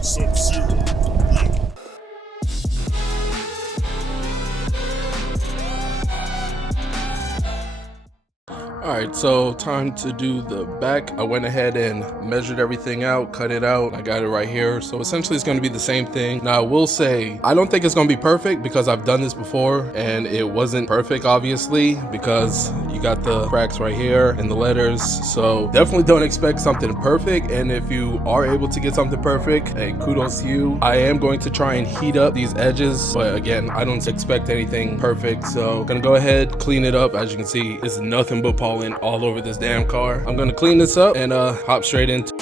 Sub-Zero. Alright, so time to do the back. I went ahead and measured everything out, cut it out. I got it right here. So essentially it's going to be the same thing. Now I will say, I don't think it's going to be perfect because I've done this before and it wasn't perfect, obviously, because you got the cracks right here and the letters. So definitely don't expect something perfect. And if you are able to get something perfect, hey, kudos to you. I am going to try and heat up these edges, but again, I don't expect anything perfect. So I'm gonna go ahead, clean it up. As you can see, it's nothing but pollen all over this damn car. I'm gonna clean this up and hop straight into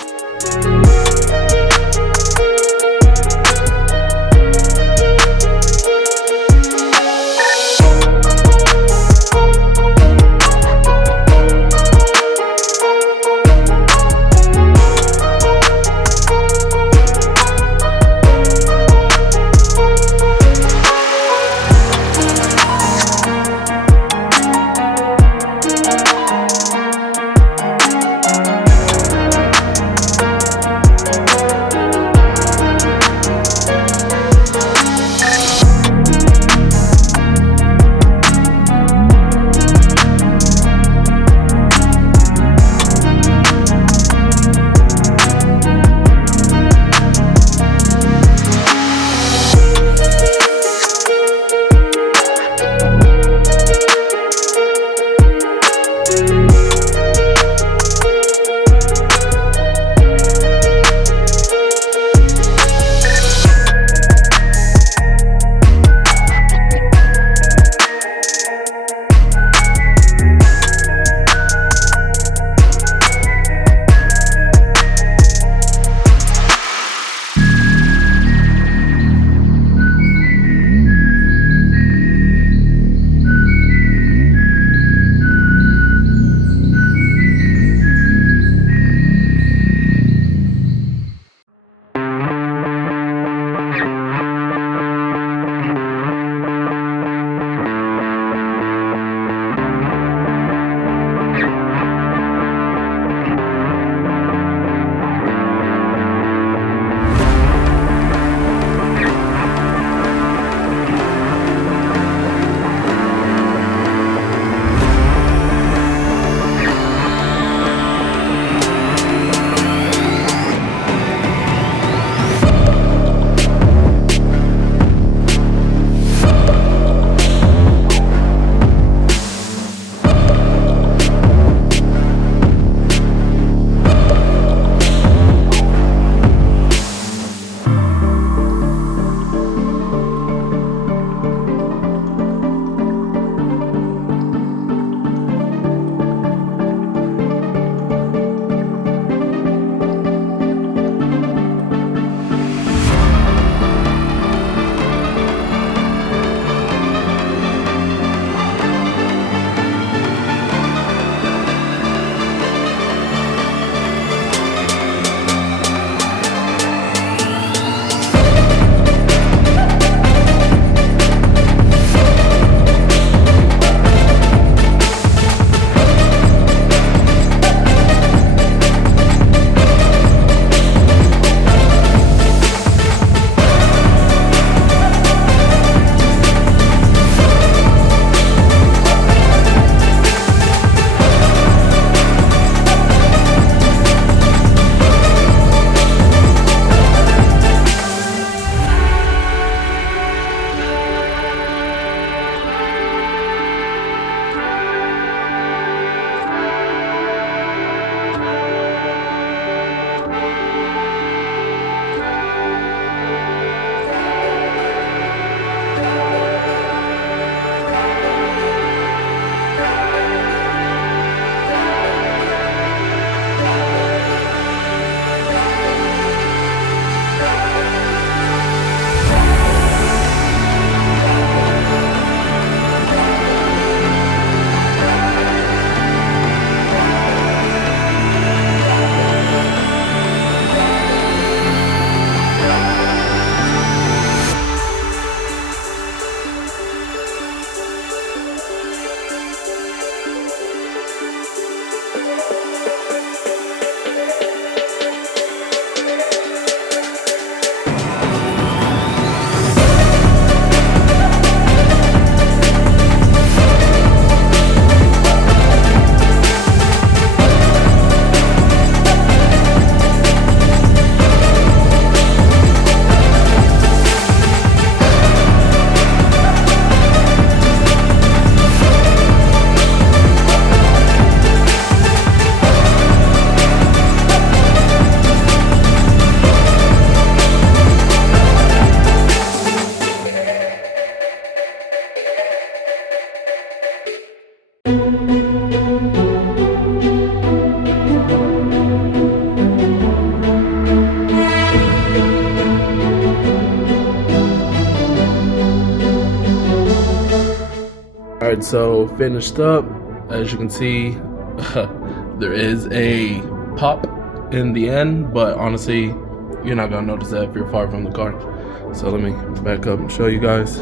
All right, so finished up. As you can see, there is a pop in the end, but honestly, you're not gonna notice that if you're far from the car. So let me back up and show you guys.